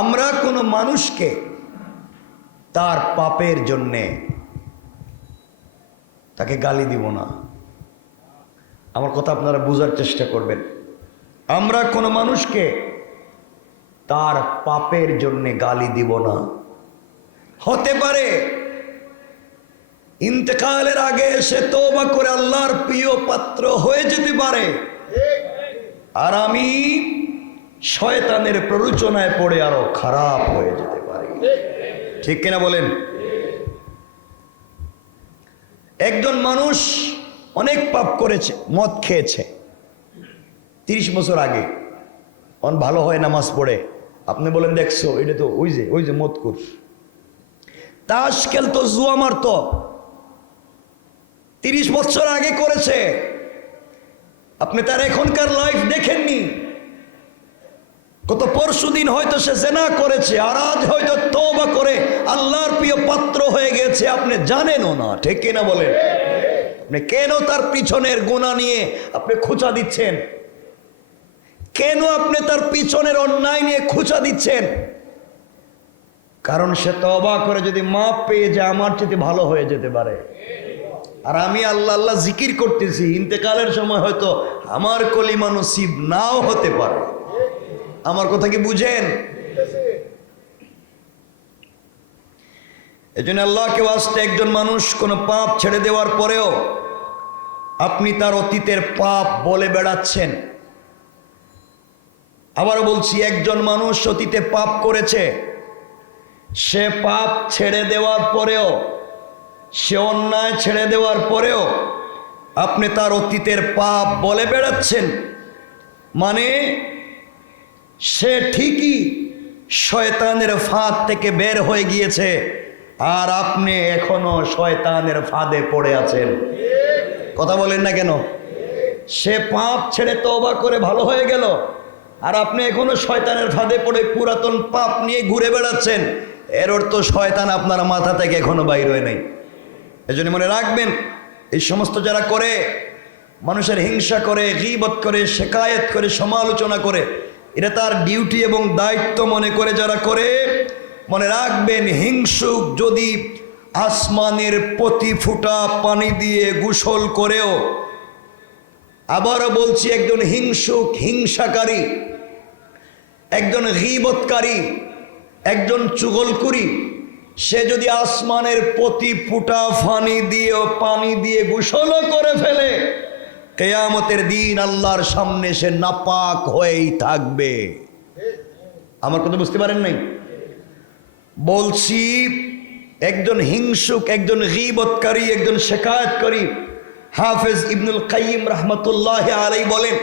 আমরা কোনো মানুষকে তার পাপের জন্যে তাকে গালি দিব না। আমার কথা আপনারা বোঝার চেষ্টা করবেন। আমরা কোনো মানুষকে তার পাপের জন্যে গালি দিব না। হতে পারে ইন্তেকালের আগে সে তওবা করে আল্লাহর প্রিয় পাত্র হয়ে যেতে পারে, আর আমি শয়তানের প্ররোচনায় পড়ে আরো খারাপ হয়ে যেতে পারি। ঠিক কিনা বলেন? একজন মানুষ অনেক পাপ করেছে, মদ খেয়েছে 30 বছর আগে, ভালো হয় নামাজ পড়ে। আপনি বলেন দেখছো এটা তো ওই যে মদকুর, তাস খেলতো, জুয়া মারতো, 30 বছর আগে করেছে। আপনি তার এখনকার লাইফ দেখেননি। গত পরশুদিন হয়তো সে জেনা করেছে, আর আজ হয়তো তওবা করে আল্লাহর প্রিয় পাত্র হয়ে গেছে, আপনি জানেনও না। ঠিক কিনা বলেন? আপনি কেন তার পিছনের গুনাহ নিয়ে আপনি খোঁচা দিচ্ছেন? কেন আপনি তার পিছনের অন্যায় নিয়ে খোঁচা দিচ্ছেন? কারণ সে তওবা করে যদি মাপ পেয়ে যায় আমার চেয়ে ভালো হয়ে যেতে পারে। আর আমি আল্লাহ আল্লাহ জিকির করতেছি, ইন্তেকালের সময় হয়তো আমার কলিমা নসিব নাও হতে পারে। আমার কথা কি বুঝেন? এজন্য আল্লাহকে ওয়াস্তে একজন মানুষ কোন পাপ ছেড়ে দেওয়ার পরেও আপনি তার অতীতের পাপ বলে বেড়াচ্ছেন। আবারও বলছি, একজন মানুষ অতীতে পাপ করেছে, সে পাপ ছেড়ে দেওয়ার পরেও, সে অন্যায় ছেড়ে দেওয়ার পরেও আপনি তার অতীতের পাপ বলে বেড়াচ্ছেন। মানে সে ঠিকই শয়তানের ফাঁদ থেকে বের হয়ে গিয়েছে, আর আপনি এখনো শয়তানের ফাঁদে পড়ে আছেন। কথা বলেন না কেন? সে পাপ ছেড়ে তওবা করে ভালো হয়ে গেল, আর আপনি এখনো শয়তানের ফাঁদে পড়ে পুরাতন পাপ নিয়ে ঘুরে বেড়াচ্ছেন। এর অর্থ শয়তান আপনার মাথা থেকে এখনো বাইর হয় নাই। এজন্য মনে রাখবেন, এই সমস্ত যারা করে, মানুষের হিংসা করে, গীবত করে, শিকায়েত করে, সমালোচনা করে, এটা তার ডিউটি এবং দায়িত্ব মনে করে যারা করে, মনে রাখবেন, হিংসুক যদি আসমানের প্রতি ফুটা পানি দিয়ে গোসল করেও, আবারও বলছি, একজন হিংসুক, হিংসাকারী, একজন গীবতকারী, একজন চুগলখুরি, সে যদি আসমানের প্রতি ফুটা পানি দিয়ে গোসলও করে ফেলে, কিয়ামতের দিন আল্লাহর সামনে সে নাপাক হয়েই থাকবে। আমার কথা বুঝতে পারেন নাই? বলছি, একজন হিংসুক, একজন গীবতকারী, একজন শিকায়েতকারী, হাফেজ ইবনুল কাইয়িম রাহমাতুল্লাহি আলাইহি বলেন,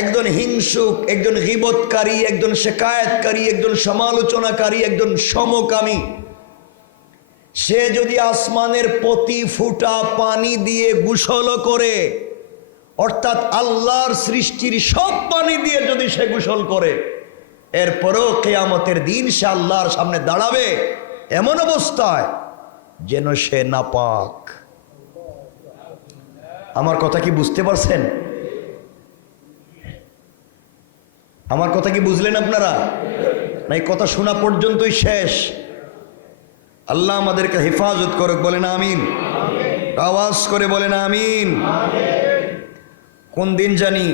একজন হিংসুক, একজন গীবতকারী, একজন শিকায়েতকারী, একজন সমালোচনাকারী, একজন সমকামী, সে যদি আসমানের প্রতি ফুটা পানি দিয়ে গোসল করে, অর্থাৎ আল্লাহর সৃষ্টির সব পানি দিয়ে যদি সে গোসল করে, এরপরও কিয়ামতের দিন সে আল্লাহর সামনে দাঁড়াবে এমন অবস্থায় যেন সে নাপাক। আমার কথা কি বুঝতে পারছেন? আমার কথা কি বুঝলেন আপনারা? না এই কথা শোনা পর্যন্তই শেষ? আল্লাহ আমাদেরকে হেফাজত করুক, বলেন আমিন। আওয়াজ করে বলেন আমিন। কোন দিন জানি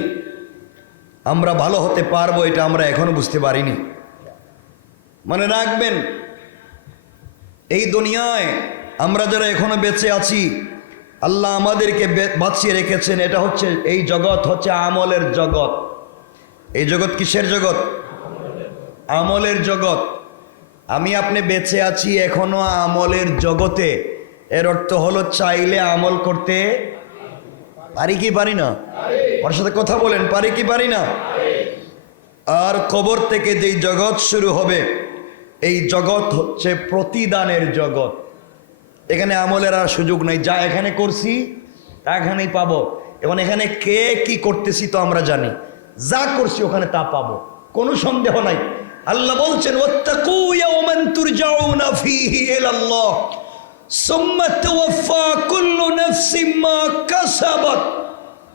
আমরা ভালো হতে পারবো এটা আমরা এখনো বুঝতে পারিনি। মনে রাখবেন, এই দুনিয়ায় আমরা যারা এখনো বেঁচে আছি, আল্লাহ আমাদেরকে বাঁচিয়ে রেখেছেন। এটা হচ্ছে, এই জগৎ হচ্ছে আমলের জগৎ। এই জগৎ কিসের জগৎ? আমলের জগৎ। আমি আপনি বেঁচে আছি এখনো আমলের জগতে। এর অর্থ হলো, চাইলে আমল করতে পারি কি পারি না? ওর সাথে কথা বলেন, পারি কি পারি না? আর কবর থেকে যেই জগৎ শুরু হবে, এই জগৎ হচ্ছে প্রতিদানের জগৎ। এখানে আমলের আর সুযোগ নেই। যা এখানে করছি তা এখানেই পাবো। এবং এখানে কে কি করতেছি তো আমরা জানি, যা করছি ওখানে তা পাবো, কোনো সন্দেহ নাই। আল্লাহ বলছেন, ওয়াত্তাকু ইয়াওমান তুরজাউনা ফীহি ইলাল্লাহ সুম্মা তুওয়াফা কুল্লু নাফসিন মা কাসাবাত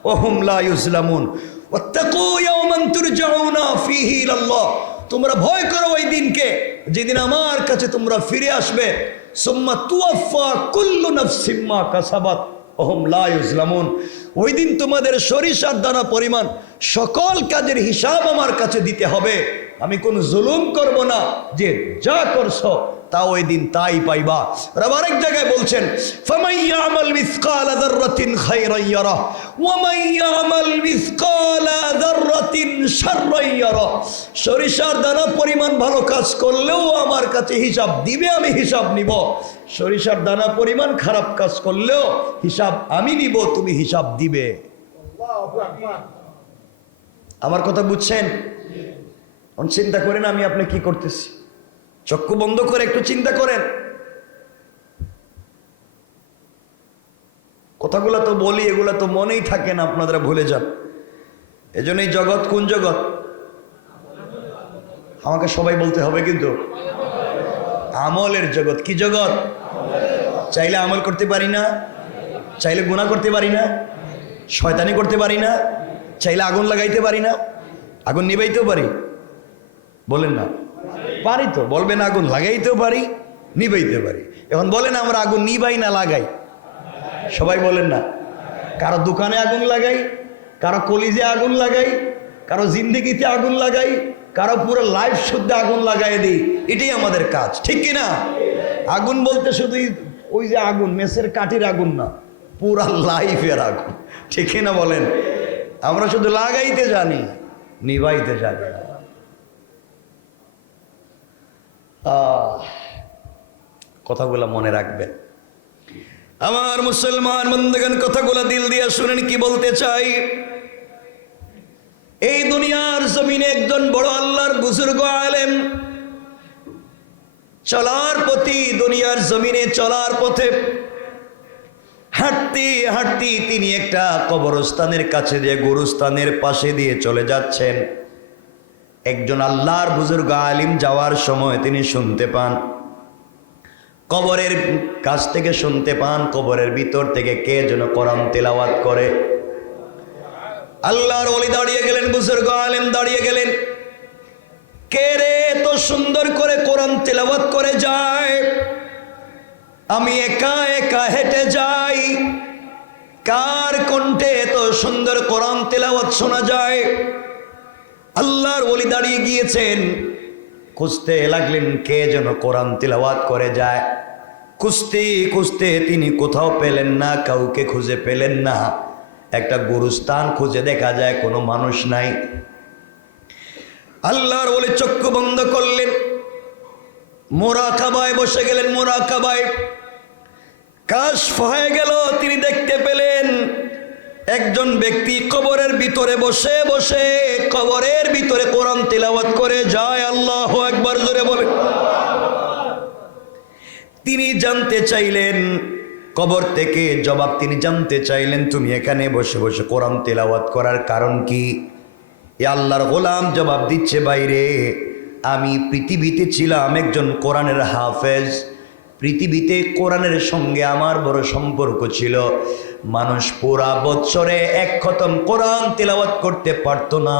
ওয়া হুম লা ইউজলামুন। ওয়াত্তাকু ইয়াওমান তুরজাউনা ফীহি ইলাল্লাহ, তোমরা ভয় করো ওই দিনকে যেদিন আমার কাছে তোমরা ফিরে আসবে। সুম্মা তুওয়াফা কুল্লু নাফসিম মা কাসাবাত ওহুম লা ইউজলামুন। ওই দিন তোমাদের সরিষার দানা পরিমাণ সকল কাজের হিসাব আমার কাছে দিতে হবে। আমি কোনো জুলুম করব না, যে যা করছো তা ওই দিন তাই পাইবা। রব আরেক জায়গায় বলছেন, ফামান ইয়ামাল মিসকালা যাররাতিন খায়রান ইয়ারা ওয়া মান ইয়ামাল মিসকালা যাররাতিন শাররান ইয়ারা। সরিষার দানা পরিমাণ ভালো কাজ করলেও আমার কাছে হিসাব দিবে, আমি হিসাব নিব। সরিষার দানা পরিমাণ খারাপ কাজ করলেও হিসাব আমি নিব, তুমি হিসাব দিবে। আমার কথা বুঝছেন? চিন্তা করেন আমি আপনি কি করতেছি। চক্ষু বন্ধ করে একটু চিন্তা করেন। কথাগুলো তো বলি, এগুলা তো মনেই থাকে না, আপনারা ভুলে যান। এজন্য এই জগৎ কোন জগৎ আমাকে সবাই বলতে হবে, কিন্তু আমলের জগৎ। কি জগৎ? চাইলে আমল করতে পারি না, চাইলে গুনাহ করতে পারি না, শয়তানি করতে পারি না, চাইলে আগুন লাগাইতে পারি না, আগুন নিবাইতেও পারি। বলেন না পারি তো, বলবেন আগুন লাগাইতেও পারি, নিবাইতে পারি। এখন বলেন আমরা আগুন নিবাই না লাগাই? সবাই বলেন না। কারো দোকানে আগুন লাগাই, কারো কলিজে আগুন লাগাই, কারো জিন্দেগিতে আগুন লাগাই, কারো পুরো লাইফ শুদ্ধ আগুন লাগাই দিই। এটাই আমাদের কাজ, ঠিক কিনা? আগুন বলতে শুধু ওই যে আগুন মেসের কাঠির আগুন না, পুরা লাইফের আগুন, ঠিক কিনা বলেন? আমরা শুধু লাগাইতে জানি, নিবাইতে জানি না। কথাগুলা মনে রাখবেন আমার মুসলমান বন্ধুগণ। কথাগুলা দিল দিয়ে শুনেন কি বলতে চাই। এই দুনিয়ার জমিনে একজন বড় আল্লাহর বুজুর্গ আলেম চলার পথে, দুনিয়ার জমিনে চলার পথে হাঁটতে হাঁটতে তিনি একটা কবরস্থানের কাছে দিয়ে, গোরস্থানের পাশে দিয়ে চলে যাচ্ছেন। একজন আল্লাহর বুজুর্গ আলিম যাওয়ার সময় তিনি শুনতে পান, কবরের কাছ থেকে শুনতে পান, কবরের ভিতর থেকে কে যেন কোরআন তেলাওয়াত করে। আল্লাহর ওলি দাঁড়িয়ে গেলেন, বুজুর্গ আলেম দাঁড়িয়ে গেলেন। কে রে এত সুন্দর করে কোরআন তেলাওয়াত করে যায়? আমি একা একা হেঁটে যাই, কার কণ্ঠে এত সুন্দর কোরআন তেলাওয়াত শোনা যায়? আল্লাহর ওলি দাঁড়িয়ে গিয়েছেন, খুঁজতে লাগলেন কে যেন কোরআন তিলাওয়াত করে যায়। খুঁজতে খুঁজতে তিনি কোথাও পেলেন না, কাউকে খুঁজে পেলেন না। একটা গুরুস্থান খুঁজে দেখা যায় কোনো মানুষ নাই। আল্লাহর ওলি চক্ষু বন্ধ করলেন, মুরাকাবায় বসে গেলেন। মুরাকাবায় কাশফ হয়ে গেল, তিনি দেখতে পেলেন একজন ব্যক্তি কবরের ভিতরে বসে বসে কবরের ভিতরে কোরআন তিলাওয়াত করে যায়। আল্লাহু আকবার, জোরে বলেন। তিনি জানতে চাইলেন, কবর থেকে জবাব তিনি জানতে চাইলেন, তুমি এখানে বসে বসে কোরআন তিলাওয়াত করার কারণ কি? এ আল্লাহর গোলাম জবাব দিচ্ছে, বাইরে আমি পৃথিবীতে ছিলাম একজন কোরআনের হাফেজ। পৃথিবীতে কোরআনের সঙ্গে আমার বড় সম্পর্ক ছিল। মানুষ পুরা বৎসরে এক খতম কোরআন তিলাওয়াত করতে পারতো না,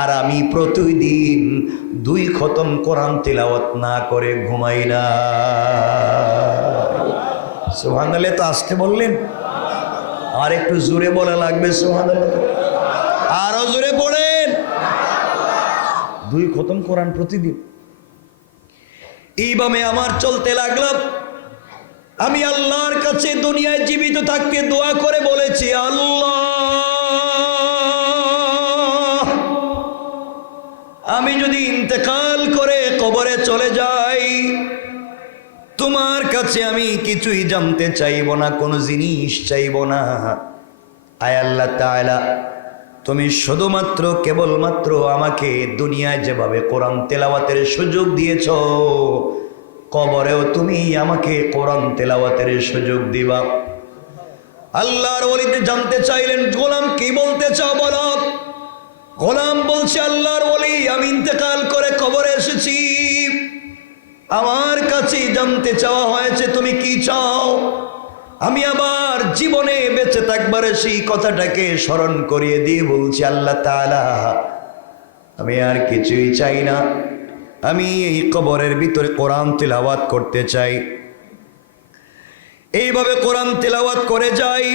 আর আমি প্রতিদিন 2 খতম কোরআন তিলাওয়াত না করে ঘুমাই না। সুবহানাল্লাহ। তো আসতে বললেন, আর একটু জোরে বলা লাগবে সুবহানাল্লাহ, আরো জোরে পড়েন। 2 খতম কোরআন প্রতিদিন। এইভাবে আমার চলতে লাগলো। আমি আল্লাহর কাছে দুনিয়ায় জীবিত থাকতে দোয়া করে বলেছি, আল্লাহ আমি যদি ইন্তেকাল করে কবরে চলে যাই, তোমার কাছে আমি কিছুই জানতে চাইব না, কোনো জিনিস চাইব না। আয় আল্লাহ তাআলা, তুমি শুধুমাত্র কেবলমাত্র আমাকে দুনিয়ায় যেভাবে কোরআন তেলাওয়াতের সুযোগ দিয়েছ, কবরেও তুমি আমাকে কোরআন তেলাওয়াতের সুযোগ দিবা। আল্লাহর ওলিতে জানতে চাইলেন, গোলাম কি বলতে চাও বলো। গোলাম বলছে, আল্লাহর ওলি আমি ইন্তেকাল করে কবরে এসেছি, আমার কাছে জানতে চাওয়া হয়েছে তুমি কি চাও। আমি আবার জীবনে বেঁচে থাকবার সেই কথাটাকে স্মরণ করিয়ে দিয়ে বলছি, আল্লাহ তাআলা আমি আর কিছুই চাই না, আমি এই কবরের ভিতরে কোরআন তিলাওয়াত করতে চাই। এইভাবে কোরআন তিলাওয়াত করে যাই।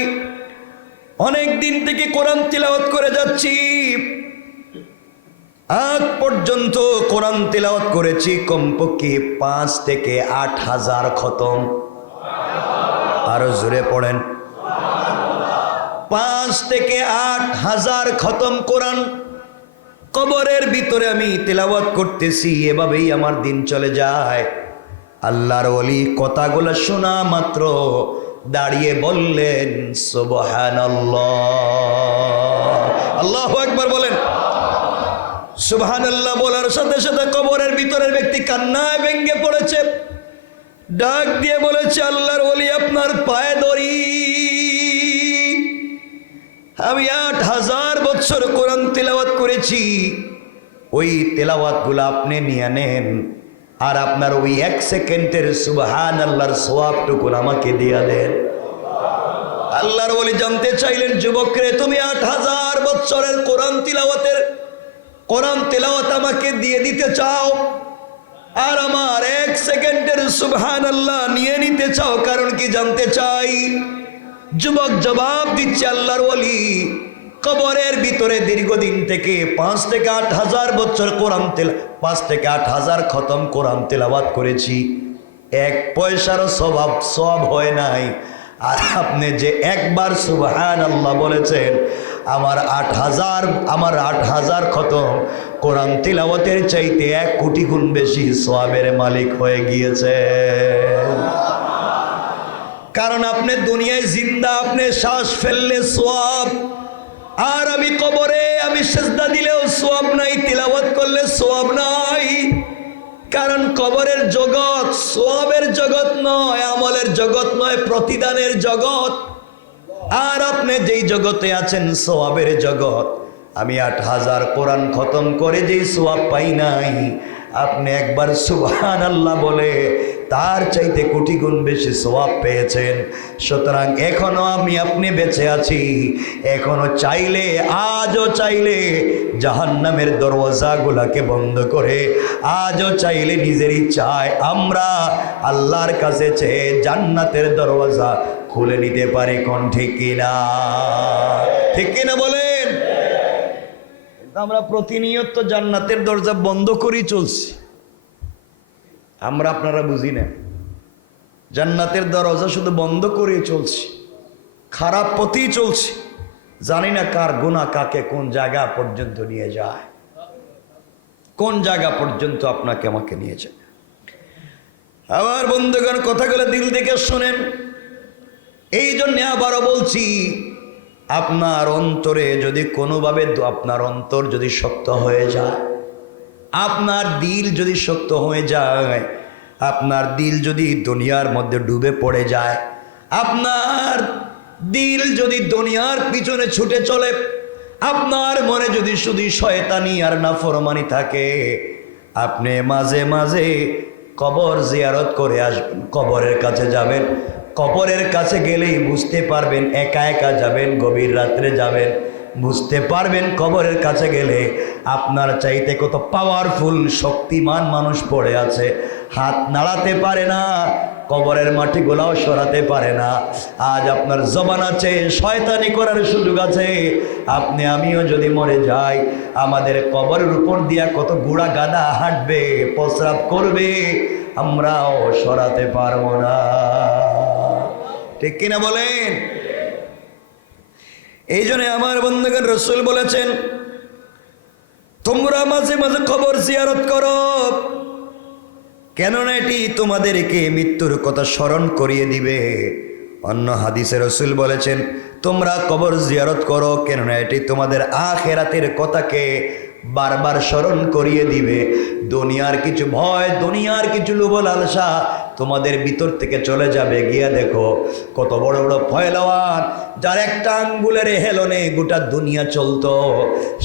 অনেক দিন থেকে কোরআন তিলাওয়াত করে যাচ্ছি, আজ পর্যন্ত কোরআন তিলাওয়াত করেছি কমপক্ষে 5 থেকে 8 হাজার খতম। আরো জোরে পড়েন, 5 থেকে 8 হাজার খতম কোরআন কবরের ভিতরে আমি তিলাওয়াত করতেছি। এভাবেই আমার দিন চলে যায়। আল্লাহর ওলি কথাগুলো শোনা মাত্র দাঁড়িয়ে বললেন সুবহানাল্লাহ। আল্লাহু আকবার বলেন। সুবহানাল্লাহ বলার সাথে সাথে কবরের ভিতরের ব্যক্তি কান্নায় ভেঙে পড়েছে, ডাক দিয়ে বলেছে, আল্লাহর ওলি আপনার পায়ে ধরি, আমি 8,000 বছর কোরআন তেলাওয়াত করেছি, ওই তেলাওয়াতগুলো আপনি নিয়ে নেন, আর আপনার ওই 1 সেকেন্ডের সুবহানাল্লাহর সওয়াবটুকু আমাকে দিয়ে দেন। আল্লাহর ওলি জানতে চাইলেন, যুবকরে তুমি 8,000 বছরের কোরআন তেলাওয়াত আমাকে দিয়ে দিতে চাও, আর আমার 1 সেকেন্ডের সুবহানাল্লাহ নিয়ে নিতে চাও, কারণ কি জানতে চাই? যুবক জবাব দিচ্ছে, আল্লাহর ওলি কবরের ভিতরে দীর্ঘদিন থেকে 5 থেকে 8 হাজার বছর 5 থেকে 8 হাজার খতম কোরআন তেলাওয়াত করেছি, 1 পয়সারও সওয়াব হয় নাই। আর আপনি যে একবার সুবহানাল্লাহ বলেছেন, আমার 8,000 খতম কোরআন তিলাওয়াতের চাইতে 1 কোটি গুণ বেশি সওয়াবের মালিক হয়ে গিয়েছে। কারণ আপনি দুনিয়ায় জিন্দা, আপনি শ্বাস ফেললে সওয়াব, আর আমি কবরে আমি সিজদা দিলেও সওয়াব নাই, তিলাওয়াত করলে সওয়াব নাই। কারণ কবরের জগৎ সওয়াবের জগৎ নয়, আমলের জগৎ নয়, প্রতিদানের জগৎ। আর আপনি যেই জগতে আছেন সওয়াবের জগৎ। আমি 8,000 কোরআন খতম করে যেই সওয়াব পাই নাই, আপনি একবার সুবহানাল্লাহ বলে তার চাইতে কোটি গুণ বেশি সওয়াব পেয়েছেন। সুতরাং এখনো আপনি বেঁচে আছি, এখনো চাইলে, আজও চাইলে জাহান্নামের দরওয়াজাগুলোকে বন্ধ করে, আজও চাইলে নিজের ইচ্ছায় আমরা আল্লাহর কাছে চেয়ে জান্নাতের দরওয়াজা খুলে নিতে পারি। কোন ঠিক কিনা? ঠিক কিনা বলেন? আমরা প্রতিনিয়ত জান্নাতের দরজা বন্ধ করেই চলছি। আমরা আপনারা বুঝি না, জান্নাতের দরজা শুধু বন্ধ করে চলছি, খারাপ পথেই চলছি। জানি না কার গুনাহ কাকে কোন জায়গা পর্যন্ত নিয়ে যায়, কোন জায়গা পর্যন্ত আপনাকে আমাকে নিয়ে যায়। আমার বন্ধুগণ, কথাগুলো দিল থেকে শোনেন। এই জন্য আবারও বলছি, আপনার অন্তরে যদি কোনোভাবে আপনার অন্তর যদি শক্ত হয়ে যায়, আপনার দিল যদি শক্ত হয়ে যায়, আপনার দিল যদি দুনিয়ার মধ্যে ডুবে পড়ে যায়, আপনার দিল যদি দুনিয়ার পিছনে ছুটে চলে, আপনার মনে যদি শুধু শয়তানি আর নাফরমানি থাকে, আপনি মাঝে মাঝে কবর জিয়ারত করে আসবেন, কবরের কাছে যাবেন। কবরের কাছে গেলেই বুঝতে পারবেন, একা একা যাবেন, গভীর রাত্রে যাবেন, বুঝতে পারবেন কবরের কাছে গেলে আপনার চাইতে কত পাওয়ারফুল শক্তিমান মানুষ পড়ে আছে, হাত নাড়াতে পারে না, কবরের মাটিগুলাও সরাতে পারে না। আজ আপনার জবান আছে, শয়তানি করার সুযোগ আছে। আপনি আমিও যদি মরে যাই, আমাদের কবরের উপর দিয়া কত বুড়া গাদা হাঁটবে, প্রস্রাব করবে, আমরাও সরাতে পারবো না। ঠিক কিনা বলেন? এই জন্য আমার বন্ধুগণ, রাসূল বলেছেন, তোমরা মাঝে মাঝে কবর জিয়ারত করো, কেননা এটি তোমাদেরকে মৃত্যুর কথা স্মরণ করিয়ে দিবে। অন্য হাদিসে রাসূল বলেছেন, তোমরা কবর জিয়ারত করো, কেননা এটি তোমাদের আখিরাতের কথাকে বারবার স্মরণ করিয়ে দিবে। দুনিয়ার কিছু ভয়, দুনিয়ার কিছু লোভ লালসা তোমাদের ভিতর থেকে চলে যাবে। গিয়া দেখো কত বড় বড় পয়লওয়ান, যার একটা আঙ্গুলের হেলনে গোটা দুনিয়া চলতো,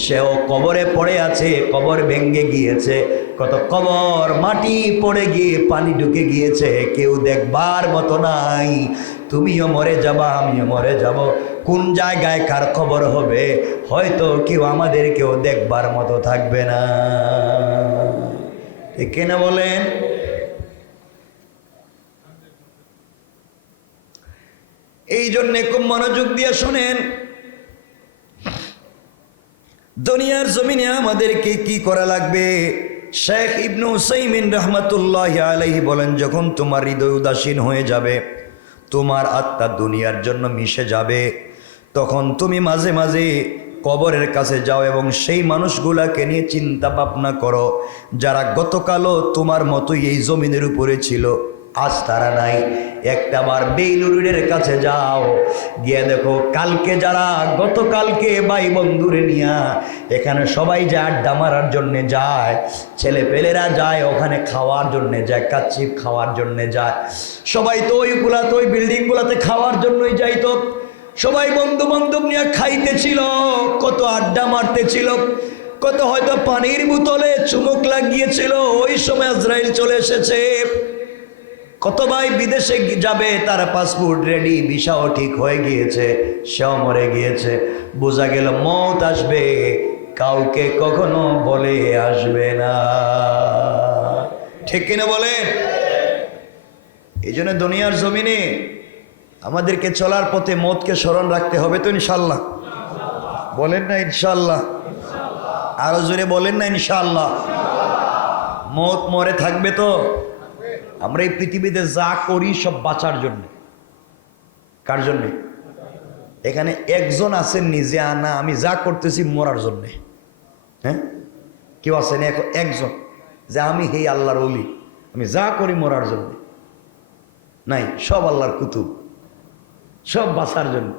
সেও কবরে পড়ে আছে, কবর ভেঙ্গে গিয়েছে, কত কবর মাটি পড়ে গিয়ে পানি ঢুকে গিয়েছে, কেউ দেখবার মতো নাই। তুমিও মরে যাবা, আমিও মরে যাব, কোন জায়গায় কার খবর হবে হয়তো কেউ আমাদের কেউ দেখবার মতো থাকবে না। ঠিক না বলেন? এই জন্যে খুব মনোযোগ দিয়ে শোনেন, দুনিয়ার জমিনে আমাদেরকে কি করা লাগবে। শেখ ইবনে উসাইমিন রাহমাতুল্লাহি আলাইহি বলেন, যখন তোমার হৃদয় উদাসীন হয়ে যাবে, তোমার আত্মা দুনিয়ার জন্য মিশে যাবে, তখন তুমি মাঝে মাঝে কবরের কাছে যাও এবং সেই মানুষগুলাকে নিয়ে চিন্তা ভাবনা করো যারা গতকালও তোমার মতোই এই জমিনের উপরে ছিল, আজ তারা নাই। একটাবার বেইলুরের কাছে যাও, গিয়ে দেখো কালকে যারা গতকালকে ভাই বন্ধুরে নিয়া এখানে সবাই যে আড্ডা মারার জন্যে যায়, ছেলে পেলেরা যায় ওখানে খাওয়ার জন্যে যায়, কাচ্চিপ খাওয়ার জন্যে যায়, সবাই তো ওই বিল্ডিংগুলাতে খাওয়ার জন্যই যাইতো, সবাই বন্ধু বান্ধব নিয়ে খাইতেছিল, কত আড্ডা মারতেছিল, কত হয়তো পানির বোতলে চুমুক লাগিয়েছিল, ওই সময় আজরাইল চলে এসেছে। কত ভাই বিদেশে যাবে, তার পাসপোর্ট রেডি, ভিসাও ঠিক হয়ে গিয়েছে, সেও মরে গিয়েছে। বোঝা গেল মওত আসবে, কাউকে কখনো বলে আসবে না। ঠিক কিনা বলেন? এই জন্য দুনিয়ার জমিনে আমাদেরকে চলার পথে মওতকে স্মরণ রাখতে হবে তো ইনশাল্লাহ। বলেন না ইনশাল্লাহ? আরো জোরে বলেন না ইনশাল্লাহ? মওত মরে থাকবে তো। আমরা এই পৃথিবীতে যা করি সব বাঁচার জন্য। কার জন্যে? এখানে একজন আছেন নিজে আনা, আমি যা করতেছি মরার জন্যে। হ্যাঁ, কেউ আছেন একজন যে আমি হে আল্লাহর ওলি, আমি যা করি মরার জন্য? নাই, সব আল্লাহর কুতুব, সব বাঁচার জন্য।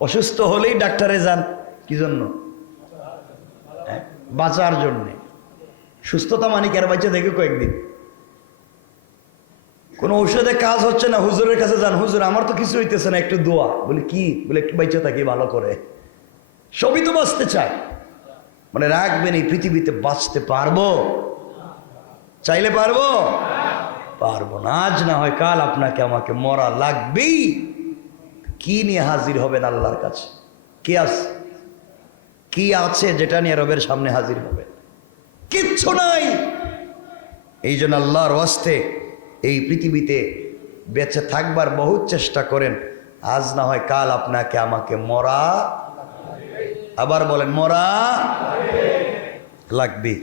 অসুস্থ হলেই ডাক্তারে যান কি জন্য? বাঁচার জন্যে। সুস্থতা মানে কার বাচ্চা দেখে কয়েকদিন কোনো ঔষধে কাজ হচ্ছে না, হুজুরের কাছে যান, হুজুর আমার তো কিছু হইতেছে না, একটু দোয়া। বলে কি? বলে একটু বাইচে থাকি ভালো করে। সবই তো বাঁচতে চায়। মানে রাখবেন, এই পৃথিবীতে বাঁচতে পারবো? চাইলে পারবো? পারবো না। আজ না হয় কাল আপনাকে আমাকে মরা লাগবেই। কি নিয়ে হাজির হবেন আল্লাহর কাছে? কি আছে যেটা নিয়ে রবের সামনে হাজির হবে? কিচ্ছু নাই। এই জন্য আল্লাহর ওয়াস্তে এই পৃথিবীতে বেঁচে থাকবার বহুত চেষ্টা করেন। আজ না হয় কাল আপনাকে আমাকে মরা, আবার বলেন মরা লাগবে।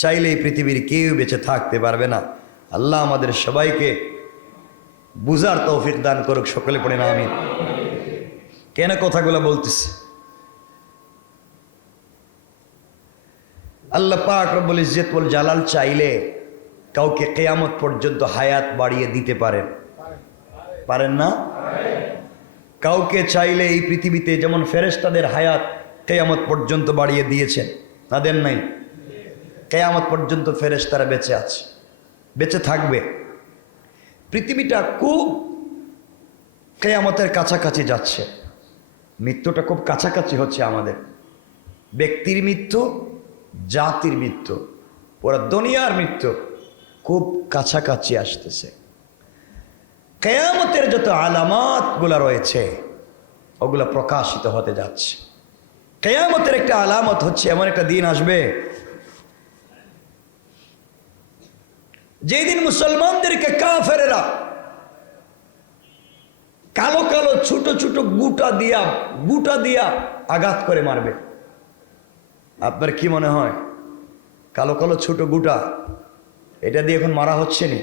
চাইলে এই পৃথিবীর কেউ বেঁচে থাকতে পারবে না। আল্লাহ আমাদের সবাইকে বুঝার তৌফিক দান করুক। সকলে পড়ে না আমিন। কেন কথাগুলো বলতেছি? আল্লাহ পাক রব্বুল ইজ্জত ওয়াল জালাল চাইলে কাউকে কিয়ামত পর্যন্ত হায়াত বাড়িয়ে দিতে পারেন না? কাউকে চাইলে এই পৃথিবীতে যেমন ফেরেশতাদের হায়াত কিয়ামত পর্যন্ত বাড়িয়ে দিয়েছেন, না দেন নাই? কিয়ামত পর্যন্ত ফেরেশতারা বেঁচে আছে, বেঁচে থাকবে। পৃথিবীটা খুব কিয়ামতের কাছাকাছি যাচ্ছে। মৃত্যুটা খুব কাছাকাছি হচ্ছে আমাদের। ব্যক্তির মৃত্যু, জাতির মৃত্যু, পুরো দুনিয়ার মৃত্যু খুব কাছাকাছি আসতেছে। কিয়ামতের যত আলামতগুলো রয়েছে ওগুলো প্রকাশিত হতে যাচ্ছে। কিয়ামতের একটা আলামত হচ্ছে এমন একটা দিন আসবে যেদিন মুসলমানদেরকে কাফেরেরা কালো কালো ছোট ছোট গুটা দিয়া আঘাত করে মারবে। আপনার কি মনে হয়? কালো কালো ছোট গুটা, এটা দিয়ে এখন মারা হচ্ছে নি?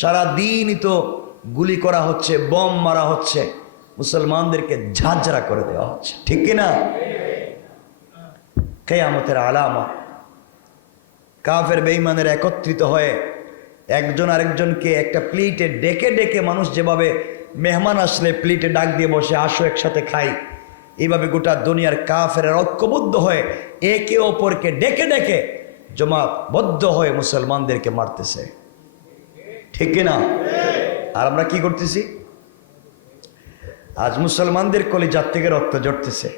সারা দিনই তো গুলি করা হচ্ছে, বম মারা হচ্ছে, মুসলমানদেরকে ঝাঁঝরা করে দেওয়া হচ্ছে। ঠিক কিনা? কিয়ামতের আলামত। কাফের বেঈমানের একত্রিত হয়ে একজন আরেকজনকে একটা প্লেটে ডেকে ডেকে, মানুষ যেভাবে মেহমান আসলে প্লেটে ডাক দিয়ে বসে, আসো একসাথে খাই, এইভাবে গোটা দুনিয়ার কাফেরের ঐক্যবদ্ধ হয়ে একে অপরকে ডেকে ডেকে জমাবদ্ধ হয়ে মুসলমানদেরকে মারতেছে। ঠিক কিনা? আর আমরা কি করতেছি? আজ মুসলমানদের কলিজার থেকে রক্ত ঝরতেছে।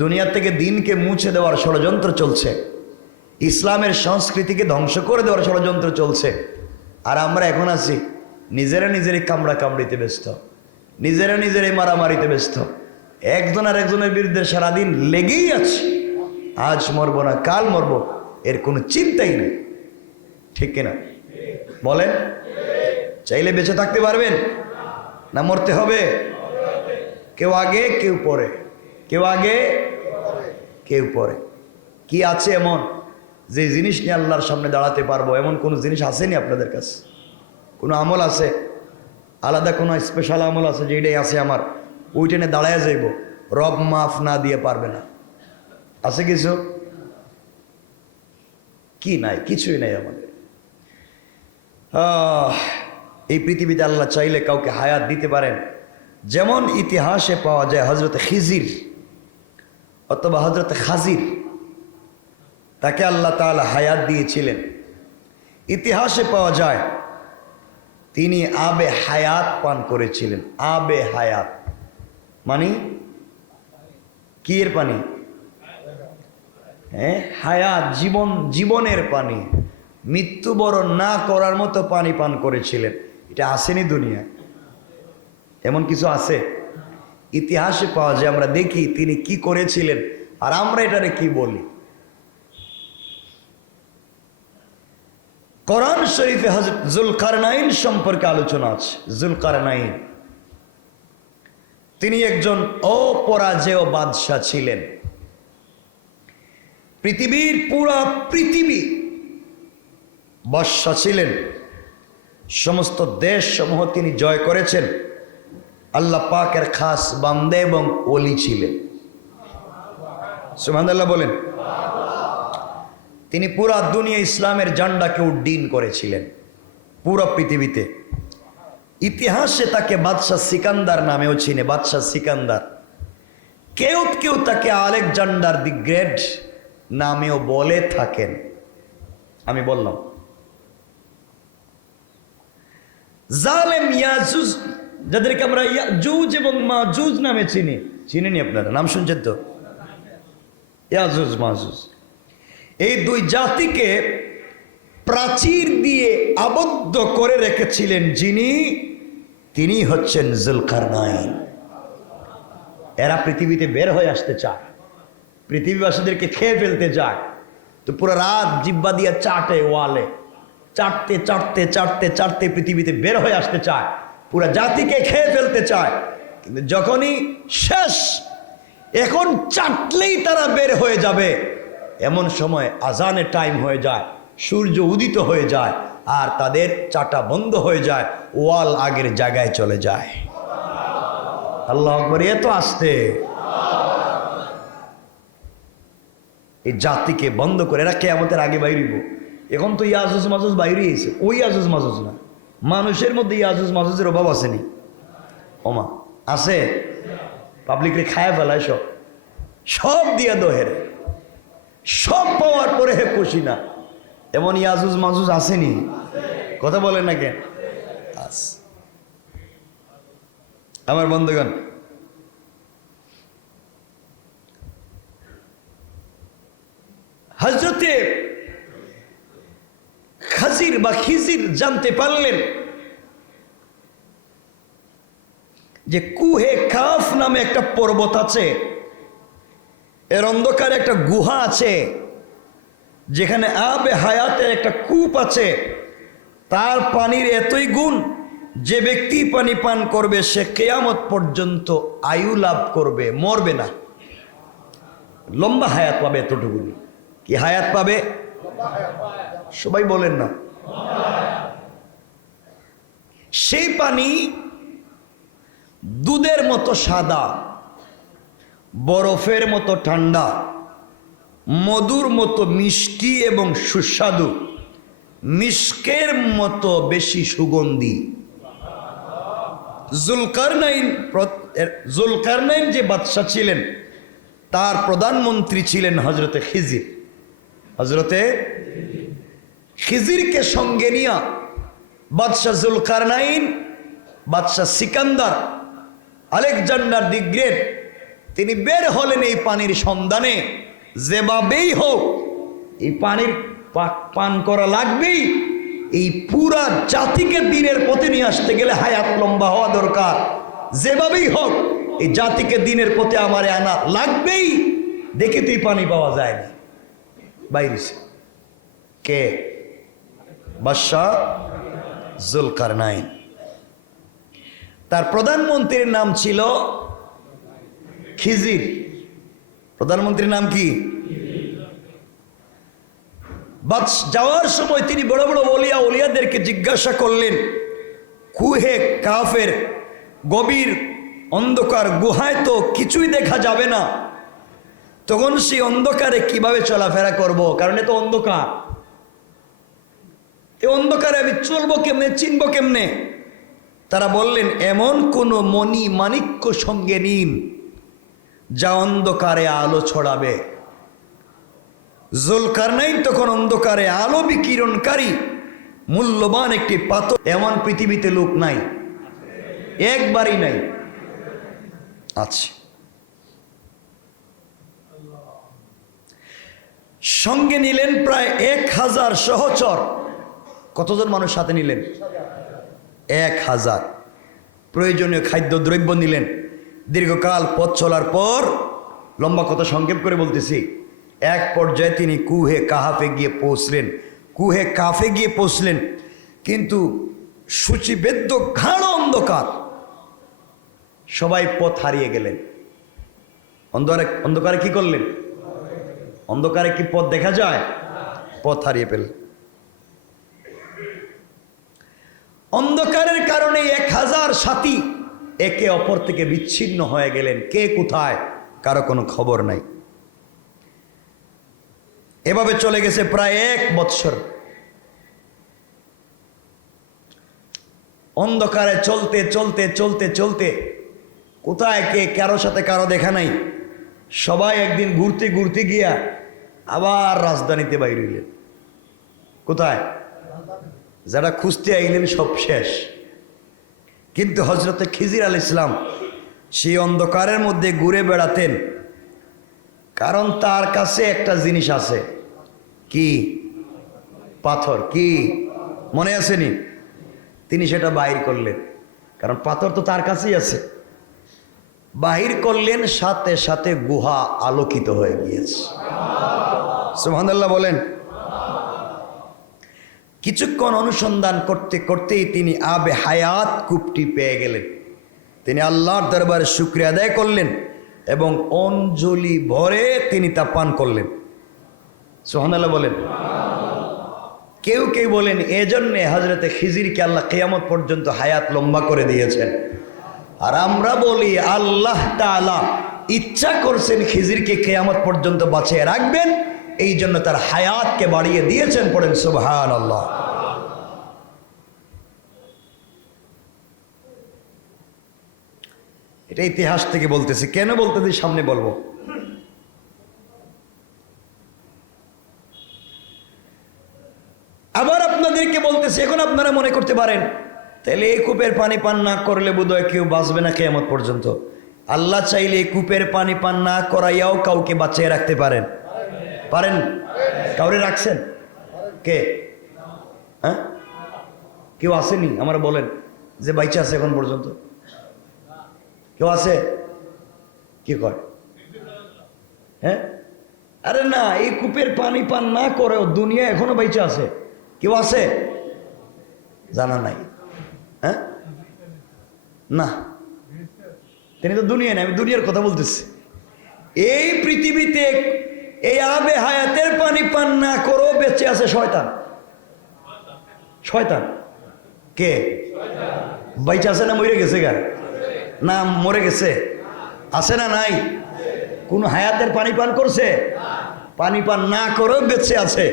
দুনিয়া থেকে দিনকে মুছে দেওয়ার ষড়যন্ত্র চলছে। ইসলামের সংস্কৃতিকে ধ্বংস করে দেওয়ার ষড়যন্ত্র চলছে। আর আমরা এখন আছি নিজেরা নিজেরই কামড়া কামড়িতে ব্যস্ত, নিজেরা নিজেরাই মারামারিতে ব্যস্ত, একজন আর একজনের বিরুদ্ধে সারাদিন লেগেই আছে। আজ মরবো না কাল মরবো, এর কোনো চিন্তাই নেই। ঠিক কিনা বলেন? চাইলে বেঁচে থাকতে পারবেন না মরতে হবে? কেউ আগে কেউ পরে, কেউ আগে কেউ পরে। কি আছে এমন যে জিনিস নিয়ে আল্লাহর সামনে দাঁড়াতে পারবো? এমন কোনো জিনিস আসেনি আপনাদের কাছে? কোনো আমল আছে আলাদা, কোনো স্পেশাল আমল আছে যে এটাই আছে আমার, ওইটা নিয়ে দাঁড়ায় যাইব, রব মাফ না দিয়ে পারবে না? আছে কিছু? কি নাই? কিছুই নাই আমাদের। এই পৃথিবীতে আল্লাহ চাইলে কাউকে হায়াত দিতে পারেন। যেমন ইতিহাসে পাওয়া যায় হজরত খিজির অথবা হজরত খাজির, তাকে আল্লাহ তাআলা হায়াত দিয়েছিলেন। ইতিহাসে পাওয়া যায় তিনি আবে হায়াত পান করেছিলেন। আবে হায়াত মানে কি এর পানি? হ্যাঁ, হায়াত, জীবন, জীবনের পানি, মৃত্যুবরণ না করার মতো পানি পান করেছিলেন। এটা আসেনি দুনিয়ায়, এমন কিছু আছে? ইতিহাসে পাওয়া যায়, আমরা দেখি তিনি কি করেছিলেন আর আমরা এটারে কি বলি। কোরআন শরীফে হযরত যুলকারনাইন সম্পর্কে আলোচনা আছে। যুলকারনাইন তিনি একজন অপরাজেয় বাদশাহ ছিলেন। পৃথিবীর পুরা পৃথিবী বাদশাহ ছিলেন, সমস্ত দেশ সমূহ তিনি জয় করেছেন। আল্লাহ পাকের খাস বান্দে এবং ওলি ছিলেন। সুবহানাল্লাহ বলেন। তিনি পুরা দুনিয়া ইসলামের ঝান্ডাকে উড্ডীন করেছিলেন পুরো পৃথিবীতে। ইতিহাসে তাকে বাদশাহ সিকান্দার নামেও চিনে, বাদশাহ সিকান্দার। কেউ কেউ তাকে আলেকজান্ডার দি গ্রেট নামেও বলে থাকেন। আমি বললাম জালেম ইয়াজুজ, যাদেরকে আমরা ইয়াজুজ এবং মাজুজ নামে চিনি, চিনেনি আপনারা? নাম শুনছেন তো? ইয়াজুজ মাজুজ, এই দুই জাতিকে প্রাচীর দিয়ে আবদ্ধ করে রেখেছিলেন যিনি, তিনি হচ্ছেন যুলকারনাইন। এরা পৃথিবীতে বের হয়ে আসতে চায়, পৃথিবীবাসীদেরকে খেয়ে ফেলতে চায়। তো পুরো রাত জিব্বা দিয়ে চাটে, ওয়ালে চাটতে চাটতে চাটতে চাটতে পৃথিবীতে বের হয়ে আসতে চায়, পুরো জাতিকে খেয়ে ফেলতে চায়। কিন্তু যখনই শেষ, এখন চাটলেই তারা বের হয়ে যাবে, এমন সময় আজানের টাইম হয়ে যায়, সূর্য উদিত হয়ে যায়, আর তাদের চাটা বন্ধ হয়ে যায়, ওয়াল আগের জায়গায় চলে যায়। আল্লাহু আকবার। এত আসতে এই জাতিকে বন্ধ করে এরা কিয়ামতের আগে বাইরিব। এখন তো ইয়াজুজ মাজুজ বাইরে এসে, ওই ইয়াজুজ মাজুজ না, মানুষের মধ্যে ইয়াজুজ মাজুজের অভাব আসেনি? ওমা আছে। পাবলিকরে খায়া ফেলায়, সব সব দিয়া দোহের, সব পাওয়ার পরে হে খুশি না। এমন ইয়াজুজ মাজুজ আসেনি? কথা বলেন না কেন? আমার বন্ধুগণ, হযরতে খাজির বা খিজির জানতে পারলেন যে কুহে কাফ নামে একটা পর্বত আছে, এর অন্ধকারে একটা গুহা আছে, যেখানে আবে হায়াতের একটা কূপ আছে। তার পানির এতই গুণ, যে ব্যক্তি পানি পান করবে সে কিয়ামত পর্যন্ত আয়ু লাভ করবে, মরবে না, লম্বা হায়াত পাবে। এতটুকুনি কি হায়াত পাবে? সবাই বলেন না। সেই পানি দুধের মতো সাদা, বরফের মতো ঠান্ডা, মধুর মতো মিষ্টি এবং সুস্বাদু, মিশকের মতো বেশি সুগন্ধি। যুলকারনাইন যে বাদশা ছিলেন, তার প্রধানমন্ত্রী ছিলেন হজরতে খিজির। হজরতে খিজিরকে সঙ্গে নিয়া বাদশাহ যুলকারনাইন, বাদশাহ সিকান্দার, আলেকজান্ডার দি গ্রেট, তিনি বের হলেন এই পানির সন্ধানে। যেভাবেই হোক এই পানির পান করা লাগবেই। এই পুরা জাতিকে দিনের পথে নিয়ে আসতে গেলে হায়াত লম্বা হওয়া দরকার। যেভাবেই হোক এই জাতিকে দিনের পথে আমারে আনা লাগবেই। দেখে তুই পানি পাওয়া যায় না বাইরে। কে? বাদশাহ জুলকারনাইন। তার প্রধানমন্ত্রীর নাম ছিল খিজির। প্রধানমন্ত্রীর নাম কি? যাওয়ার সময় তিনি বড় বড় ওলিয়াদেরকে জিজ্ঞাসা করলেন, কুহে কাফের গভীর অন্ধকার গুহায় তো কিছুই দেখা যাবে না, তখন সেই অন্ধকারে কিভাবে চলাফেরা করব? কারণ এ তো অন্ধকার। এই অন্ধকারে আমি চলবো কেমনে, চিনবো কেমনে? তারা বললেন, এমন কোন মণি মাণিক্য সঙ্গে নিন যা অন্ধকারে আলো ছড়াবে। জুলকারনাইন তখন অন্ধকারে আলো বিকিরণকারী মূল্যবান একটি পাথর। এমন পৃথিবীতে লোক নাই, একবারই নাই। আচ্ছা, সঙ্গে নিলেন প্রায় 1000 সহচর। কতজন মানুষ সাথে নিলেন? 1000। প্রয়োজনীয় খাদ্যদ্রব্য নিলেন। দীর্ঘকাল পথ চলার পর, লম্বা কথা সংক্ষেপ করে বলতেছি, এক পর্যায়ে তিনি কুহে কাহাফে গিয়ে পৌঁছলেন। কুহে কাফে গিয়ে পৌঁছলেন, কিন্তু সূচিবেদ্য ঘাড় অন্ধকার। সবাই পথ হারিয়ে গেলেন। অন্ধকারে কি করলেন? অন্ধকারে কি পথ দেখা যায়? পথ হারিয়ে ফেল। অন্ধকারের কারণে 1000 সাথী একে অপর থেকে বিচ্ছিন্ন হয়ে গেলেন। কে কোথায় কারো কোনো খবর নাই। এভাবে চলে গেছে প্রায় 1 বৎসর। অন্ধকারে চলতে চলতে চলতে চলতে কোথায় কে কারো সাথে কারো দেখা নাই। সবাই একদিন ঘুরতে ঘুরতে গিয়া আবার রাজধানীতে বাইর হইলেন। কোথায়? যারা খুঁজতে আইলেন সব শেষ। কিন্তু হজরতে খিজির আলাইহিস সালাম সেই অন্ধকারের মধ্যে ঘুরে বেড়াতেন, কারণ তার কাছে একটা জিনিস আছে। কি? পাথর। কি মনে আসেনি? তিনি সেটা বাহির করলেন, কারণ পাথর তো তার কাছেই আছে। বাহির করলেন, সাথে সাথে গুহা আলোকিত হয়ে গিয়েছে। সুবহানাল্লাহ বলেন। কিছুক্ষণ অনুসন্ধান করতে করতেই তিনি আবে হায়াত কূপটি পেয়ে গেলেন। তিনি আল্লাহর দরবারে শুকরিয়া আদায় করলেন এবং অঞ্জলি ভরে তিনি তা পান করলেন। সুবহানাল্লাহ বলেন। কেউ কেউ বলেন এজন্যে হযরতে খিজিরকে আল্লাহ কিয়ামত পর্যন্ত হায়াত লম্বা করে দিয়েছেন। আর আমরা বলি আল্লাহ তাআলা ইচ্ছা করছেন খিজিরকে কিয়ামত পর্যন্ত বাঁচিয়ে রাখবেন, এই জন্য তার হায়াতকে বাড়িয়ে দিয়েছেন। পড়েন সুবহানাল্লাহ। এটা ইতিহাস থেকে বলতেছি। কেন বলতেছি সামনে বলবো। আবার আপনাদেরকে বলতেছি, এখন আপনারা মনে করতে পারেন তাহলে এই কূপের পানি পান না করলে বোধহয় কেউ বাঁচবে না কিয়ামত পর্যন্ত। আল্লাহ চাইলে এই কূপের পানি পান না করাইয়াও কাউকে বাঁচিয়ে রাখতে পারেন। পারেন? কাউরে রাখছেন? কে? হ্যাঁ, কেউ আসেনি? আমার বলেন যে বাইচা আছে এখন পর্যন্ত। কেউ আছে? কি কয়? হ্যাঁ, আরে না, এই কূপের পানি পান না করেও দুনিয়া এখনো বাইচা আছে। কেউ আছে? জানা নাই। হ্যাঁ, না, তিনি তো দুনিয়া নেই, আমি দুনিয়ার কথা বলতেছি। এই পৃথিবীতে এই আবে হায়াতের পানি পান না করেও বেঁচে আছে শয়তান। শয়তান কে? বাইচা আছে না মরে গেছে? গা না মরে গেছে? আছে না নাই? কোন হায়াতের পানি পান করছে? পানি পান না করেও বেঁচে আছে।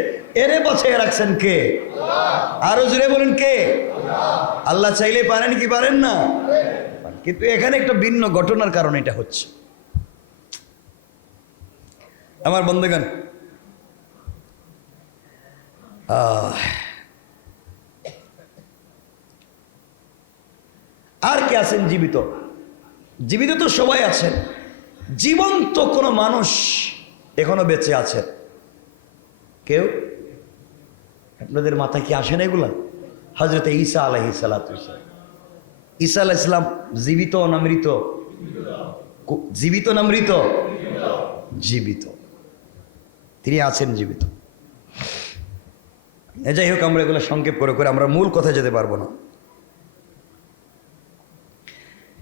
এরে বাঁচিয়ে রাখছেন কে? আরো জোরে বলেন কে? আল্লাহ চাইলে পারেন কি পারেন না? কিন্তু এখানে একটা ভিন্ন ঘটনার কারণে এটা হচ্ছে। আমার বন্ধুগণ, আর কে আছেন জীবিত? জীবিত তো সবাই আছেন। জীবন্ত কোনো মানুষ এখনো বেঁচে আছেন। কেউ? আপনাদের মাথায় কি আসে না এগুলা? হযরত ঈসা আলাইহিস সালাতু ওয়াস সালাম, ঈসা আলাইহিস সালাম জীবিত না মৃত? জীবিত না মৃত? জীবিত। তিনি আছেন জীবিত। যাই হোক, আমরা এগুলো সংক্ষেপ করে করে আমরা মূল কথায় যেতে পারবো না।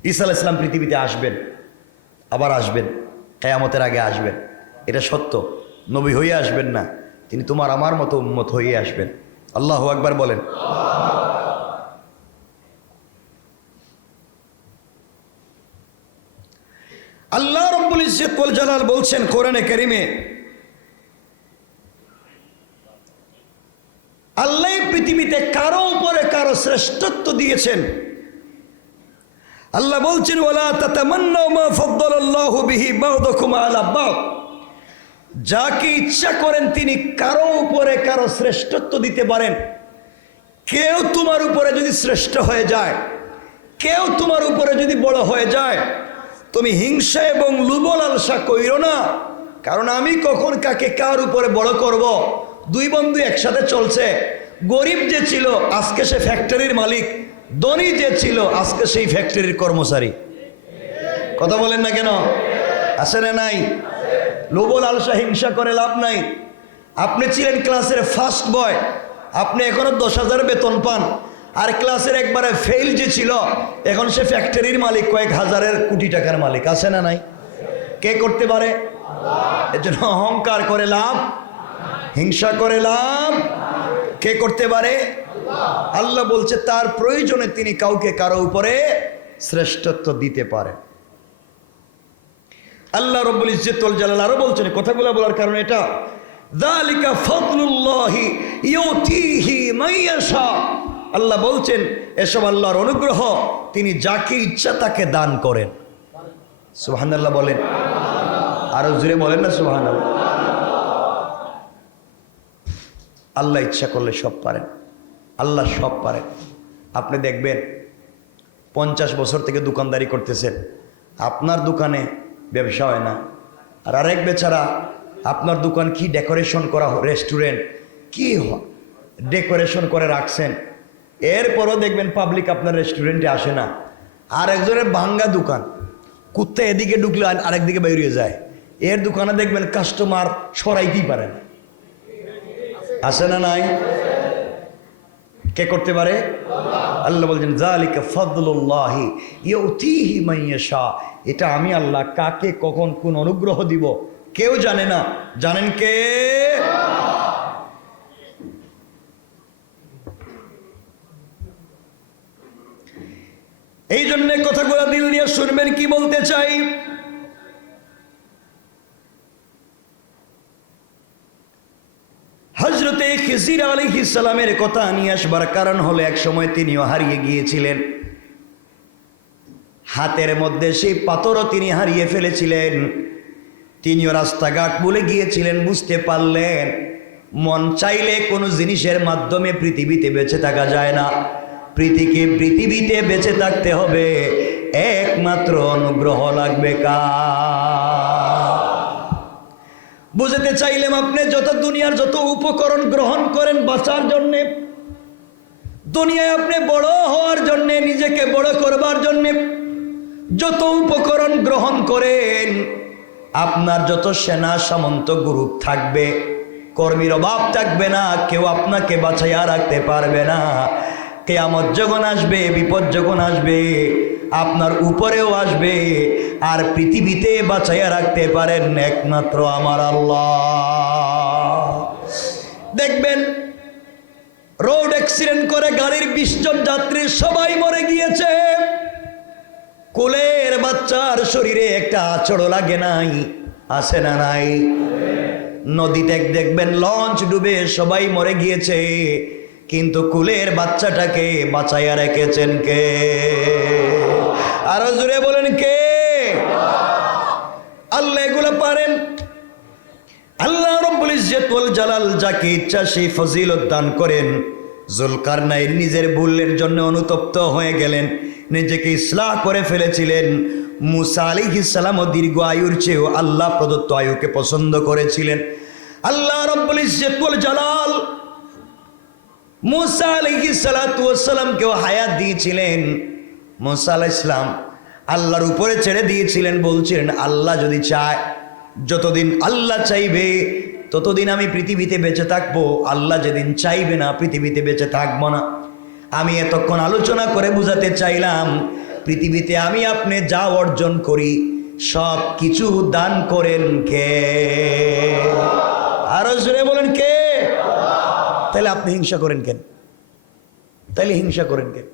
ঈসা আলাইহিস সালাম পৃথিবীতে আসবেন, আবার আসবেন, কিয়ামতের আগে আসবেন, এটা সত্য। নবী হয়ে আসবেন না, তিনি তোমার আমার মতো উম্মত হয়ে আসবেন। আল্লাহু আকবার বলেন। আল্লাহ রাব্বুল ইজ্জত ওয়াল জালাল বলছেন কোরআনে কারীমে, আল্লাহ পৃথিবীতে কারো উপরে কারো শ্রেষ্ঠত্ব দিয়েছেন। আল্লাহ বলছেন ওয়ালা তাতামান্নাউ মা ফাদ্দালাল্লাহু বিহি বা'দাকুম আলা বা'দ, যাকে ইচ্ছা করেন তিনি কারো উপরে কারো শ্রেষ্ঠত্ব দিতে পারেন। কেউ তোমার উপরে যদি শ্রেষ্ঠ হয়ে যায়, কেউ তোমার উপরে যদি বড় হয়ে যায়, তুমি হিংসা এবং লোভ লালসা কইরো না, কারণ আমি কখন কাকে কার উপরে বড় করব। দুই বন্ধু একসাথে চলছে, গরিব যে ছিল আজকে সে ফ্যাক্টরির মালিক, ধনী যে ছিল আজকে সেই ফ্যাক্টরির কর্মচারী। কথা বলেন না কেন? আছে না নাই? লোভ লালসা হিংসা করে লাভ নাই। আপনি ছিলেন ক্লাসের ফার্স্ট বয়, আপনি এখনো 10,000 বেতন পান, আর ক্লাসের একবারে ফেল যে ছিল এখন সে ফ্যাক্টরির মালিক, কয়েক হাজারের কোটি টাকার মালিক। আছে না নাই? কে করতে পারে? এর জন্য অহংকার করে লাভ, হিংসা করে লাভ। কে করতে পারে? আল্লাহ বলছে তার প্রয়োজনে তিনি কাউকে কারো উপরে শ্রেষ্ঠত্ব দিতে পারে। আল্লাহ রাব্বুল ইজ্জত ওয়াল জালাল আরো বলছেন, কথাগুলো বলার কারণ এটা, যালিকা ফাদলুল্লাহি ইউতিহি মান ইয়াশা। আল্লাহ বলছেন এসব আল্লাহর অনুগ্রহ, তিনি যাকে ইচ্ছা তাকে দান করেন। সুবহানাল্লাহ বলেন, আরো জোরে বলেন না সুবহানাল্লাহ। আল্লাহ ইচ্ছা করলে সব পারেন, আল্লাহ সব পারেন। আপনি দেখবেন 50 বছর থেকে দোকানদারি করতেছেন, আপনার দোকানে ব্যবসা হয় না, আর আরেক বেচারা আপনার দোকান কি ডেকোরেশন করা, রেস্টুরেন্ট কি ডেকোরেশন করে রাখছেন, এরপরও দেখবেন পাবলিক আপনার রেস্টুরেন্টে আসে না। আর একজনের ভাঙ্গা দোকান, কুত্তা এদিকে ঢুকলে আরেকদিকে বেরিয়ে যায়, এর দোকানে দেখবেন কাস্টমার সরাইতেই পারে না। আসে না নাই? কে করতে পারে? আল্লাহ বলছেন যালিকা ফাদলুল্লাহি ইউতিহি মান ইয়াশা, এটা আমি আল্লাহ কাকে কখন কোন অনুগ্রহ দিব কেউ জানে না, জানেন কে? এই জন্য কথাগুলো দিল দিয়ে শুনবেন কি বলতে চাই। হযরতে খিজির আলাইহিস সালামের কথা নিয়ে আসবার কারণ হলো এক সময় তিনিও হারিয়ে গিয়েছিলেন, হাতের মধ্যে সেই পাথরও তিনি হারিয়ে ফেলেছিলেন। তিনিও রাস্তাঘাট ভুলে গিয়েছিলেন, বুঝতে পারলেন মন চাইলে কোনো জিনিসের মাধ্যমে পৃথিবীতে বেঁচে থাকা যায় না, পৃথিবীতে বেঁচে থাকতে হবে একমাত্র অনুগ্রহ লাগবে কার? বুঝতে চাইলাম আপনি যত দুনিয়ার যত উপকরণ গ্রহণ করেন বাঁচার জন্যে, দুনিয়ায় আপনি বড় হওয়ার জন্যে, নিজেকে বড় করবার জন্যে যত উপকরণ গ্রহণ করেন, আপনার যত সেনা সামন্ত গ্রুপ থাকবে, কর্মীর অভাব থাকবে না, কেউ আপনাকে বাঁচাইয়া রাখতে পারবে না। কিয়ামত যখন আসবে, বিপদ যখন আসবে, আপনার উপরেও আসবে, আর পৃথিবীতে বাঁচাইয়া রাখতে পারেন একমাত্র আমার আল্লাহ। দেখবেন রোড অ্যাক্সিডেন্ট করে গাড়ির 20 জন যাত্রী সবাই মরে গিয়েছে, কোলের বাচ্চার শরীরে একটা আঁচড়ও লাগে নাই। আছে না নাই? নদীতে দেখবেন লঞ্চ ডুবে সবাই মরে গিয়েছে, কিন্তু কুলের বাচ্চাটাকে বাঁচাইয়া রেখেছেন কে? আরো জোরে বলেন কে? আল্লাহ এগুলো পারেন। আল্লাহ রাব্বুল ইজ্জত ওয়াল জালাল যাকে ইচ্ছা সেই ফজিলত দান করেন। জুলকারনাইন নিজের ভুলের জন্য অনুতপ্ত হয়ে গেলেন, নিজেকে ইসলাহ করে ফেলেছিলেন। মুসা আলাইহিস সালাম দীর্ঘ আয়ুর চেয়েও আল্লাহ প্রদত্ত আয়ুকে পছন্দ করেছিলেন। আল্লাহ রাব্বুল ইজ্জত ওয়াল জালাল মুসা আলাইহিস সালাতু ওয়াস সালামকেও হায়াত দিয়েছিলেন। মুসা আলাইহিস সালাম আল্লাহর উপরে ছেড়ে দিয়েছিলেন, বলছিলেন আল্লাহ যদি চায়, যতদিন আল্লাহ চাইবে ততদিন আমি পৃথিবীতে বেঁচে থাকবো, আল্লাহ যেদিন চাইবে না পৃথিবীতে বেঁচে থাকবো না। আমি এতক্ষণ আলোচনা করে বুঝাতে চাইলাম পৃথিবীতে আমি আপনি যা অর্জন করি সব কিছু দান করেন কে? আরো জোরে বলেন কে? তাহলে আপনি হিংসা করেন কেন? তাইলে হিংসা করেন কেন?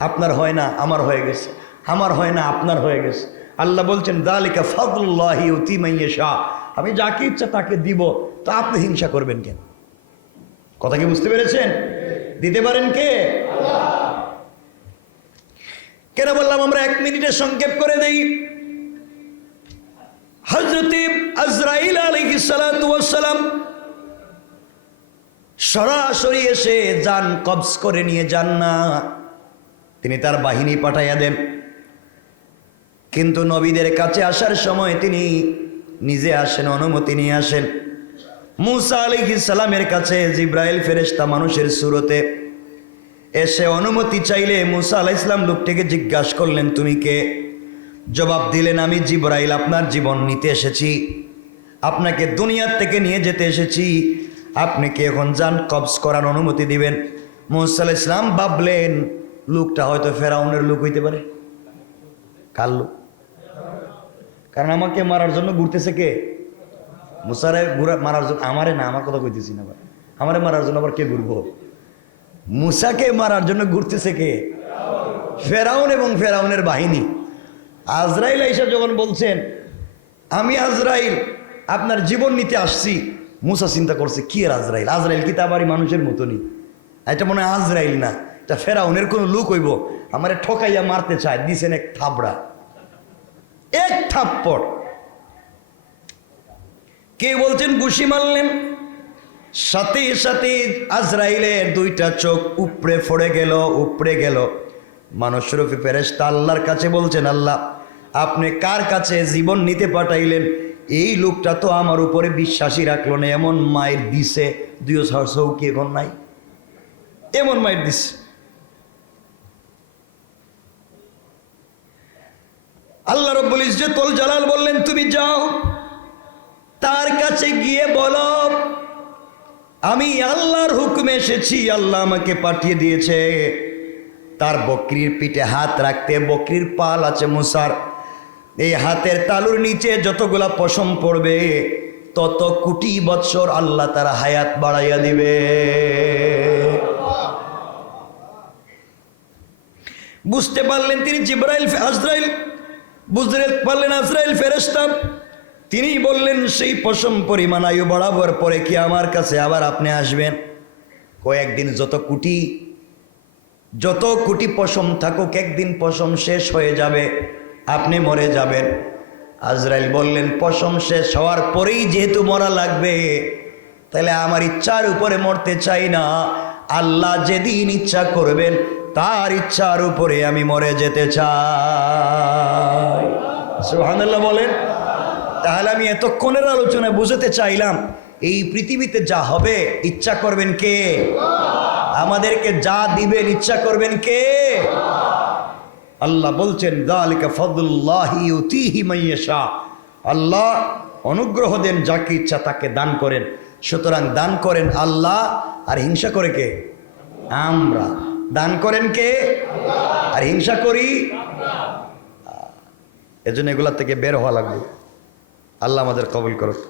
আপনার হয় না আমার হয়ে গেছে, আমার হয় না আপনার হয়ে গেছে। আল্লাহ বলছেন যালিকা ফাদলুল্লাহি ইউতি মান ইয়াশা, আমি যাকে ইচ্ছা তাকে দিব, তো আপনি হিংসা করবেন কেন? কথা কি বুঝতে পেরেছেন? দিতে পারেন কে? কেন বললাম আমরা 1 মিনিটে সংক্ষেপ করে দেই। হযরত আজরাইল আলাইহিস সালাতু ওয়াস সালাম সরাসরি এসে জান কবজ করে নিয়ে যান না, তিনি তার বাহিনী পাঠাইয়া দেন। কিন্তু নবীদের কাছে আসার সময় তিনি নিজে আসেন, অনুমতি নিয়ে আসেন। মুসা আলাইহিস সালামের কাছে জিব্রাইল ফেরেশতা মানুষের সুরতে এসে অনুমতি চাইলে মুসা আলাইহিস সালাম লোকটিকে জিজ্ঞাসা করলেন তুমি কে? জবাব দিলেন আমি জিব্রাইল, আপনার জীবন নিতে এসেছি, আপনাকে দুনিয়ার থেকে নিয়ে যেতে এসেছি, আপনি কি এখন জান কবজ করার অনুমতি দিবেন? মুসা আলাইহিস সালাম ভাবলেন লোকটা হয়তো ফেরাউনের লোক হইতে পারে। কার লোক? কারণ আমাকে মারার জন্য ঘুরতেছে কে? মুসারে মারার জন্য, আমারে না, আমার কথা কইতেছি না, আমারে মারার জন্য আবার কে ঘুরবো? মুসাকে মারার জন্য ঘুরতেছে কে? ফেরাউন এবং ফেরাউনের বাহিনী। আজরাইল আইসা যখন বলছেন আমি আজরাইল আপনার জীবন নিতে আসছি, মুসা চিন্তা করছে কি আর আজরাইল, আজরাইল কি তা বাড়ি মানুষের মতনই, এটা মনে হয় আজরাইল না, এটা ফেরাউনের কোন লোক হইব, আমারে ঠকাইয়া মারতে চায়। দিছেন এক থাবড়া, এক থাপ্পড়। কে বলছেন ঘুষি মারলেন, সাথে সাথে আজরাইলের 2টা চোখ উপড়ে পড়ে গেল, উপড়ে গেল। মানুষ রূপী ফেরেশতা আল্লাহর কাছে বলছেন আল্লাহ আপনি কার কাছে জীবন নিতে পাঠাইলেন? এই লোকটা তো আমার উপরে বিশ্বাসী রাখলো না, এমন মায়ের দিছে, 2 চৌকি এখন নাই, এমন মায়ের দিছে। আল্লাহ রাব্বুল ইজ্জত ওয়াল জালাল বললেন তুমি যাও, তার কাছে গিয়ে বলো আমি আল্লাহর হুকুমে এসেছি, আল্লাহ আমাকে পাঠিয়ে দিয়েছে। তার বকরির পিঠে হাত রাখতে, বকরির পাল আছে মুসার, এই হাতের তালুর নিচে যতগুলা পশম পড়বে তত কোটি বৎসর আল্লাহ তার হায়াত বাড়াইয়া দিবে। বুঝতে পারলেন তিনি জিব্রাইল, আজরাইল বুঝতে পারলেন আজরাইল ফেরেশতা, তিনি বললেন সেই পশম পরিমাণ আয়ু বাড়াবার পরে কি আমার কাছে আবার আপনি আসবেন? কয়েকদিন যত কোটি পশম থাকুক একদিন পশম শেষ হয়ে যাবে, আপনি মরে যাবেন। আজরাইল বললেন পশম শেষ হওয়ার পরেই যেহেতু মরা লাগবে, তাহলে আমার ইচ্ছার উপরে মরতে চাই না, আল্লাহ যেদিন ইচ্ছা করবেন তার ইচ্ছার উপরে আমি মরে যেতে চাই। সুবহানাল্লাহ বলেন। তাহলে আমি এতক্ষণের আলোচনায় বুঝাতে চাইলাম এই পৃথিবীতে যা হবে ইচ্ছা করবেন কে? আমাদেরকে যা দিবেন ইচ্ছা করবেন কে? আল্লাহ বলছেন যালিকা ফাদলুল্লাহি ইউতিহি মান ইয়াশা, আল্লাহ অনুগ্রহ দেন যাকে ইচ্ছা তাকে দান করেন। সুতরাং দান করেন আল্লাহ, আর হিংসা করে কে? আমরা। দান করেন কে? আর হিংসা করি। এজন্য এগুলা থেকে বের হওয়া লাগবে। আল্লাহ আমাদের কবুল করুক।